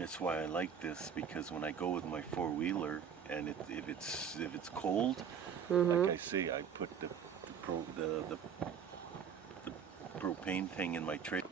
That's why I like this, because when I go with my four-wheeler and if it's cold, like I say, I put the propane thing in my trailer.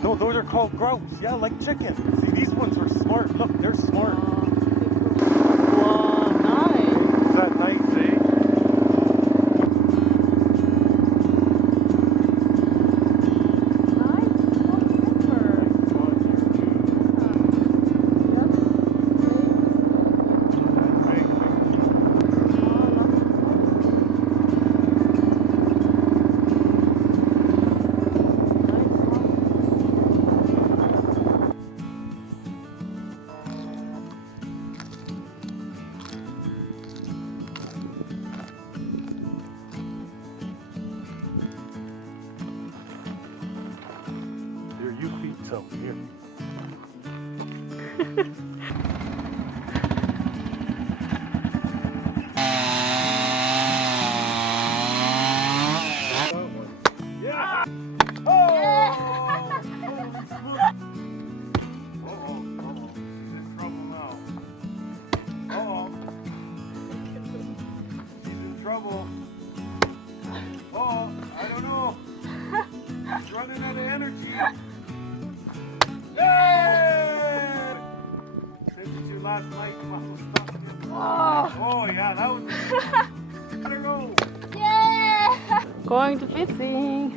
No, those are called grouse. Yeah, like chicken. See, these ones are smart. Look, they're smart. Wow, nice. Is that nice, eh? You feet so here. Yeah! Oh! He's in trouble now. He's in trouble. I don't know. He's running out of energy. Yay! Since it's your last night, oh yeah, that was. Better go. Yeah! Going to fishing.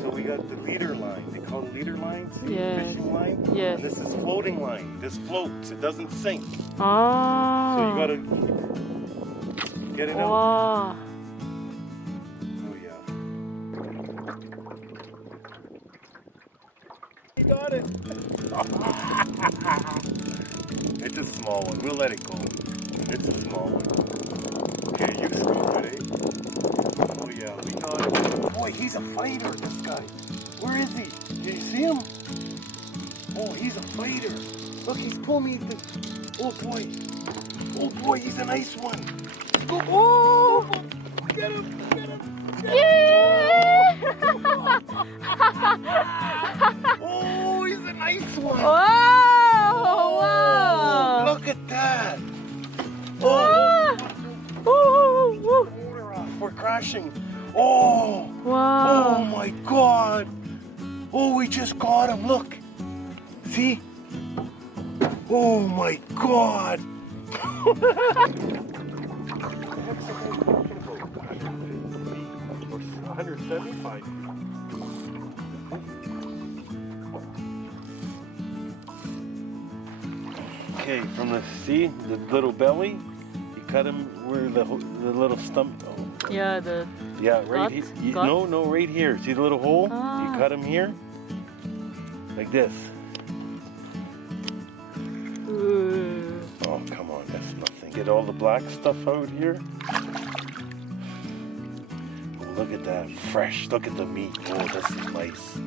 So we got the leader line. They call it leader line. See, Yes. fishing line. Yes. And this is floating line. This floats. It doesn't sink. Ah. So you gotta get it out. Wow. Oh yeah. You got it. It's a small one. We'll let it go. It's a small one. Okay, you scoop it, eh? Oh yeah, we got it. Boy, he's a fighter, this guy. Where is he? Can you see him? Oh, he's a fighter. Look, he's pulling me. Oh boy. Oh boy, he's a nice one. Go. Oh! Get him! Get him! Yeah! Oh, he's a nice one. Wow! Wow! Look at that. Ah! Woo! We're crashing. Oh. Wow! Oh my God. Oh, we just got him. Look. See? Oh my God. 175. Okay, from the little belly, you cut him where the little stump. Oh. Yeah, the Yeah, right guts? here. Guts? No, right here. See the little hole? Ah. You cut him here, like this. Ooh. Oh, come on, that's nothing. Get all the black stuff out here. Oh, look at that, fresh. Look at the meat. Oh, this is nice.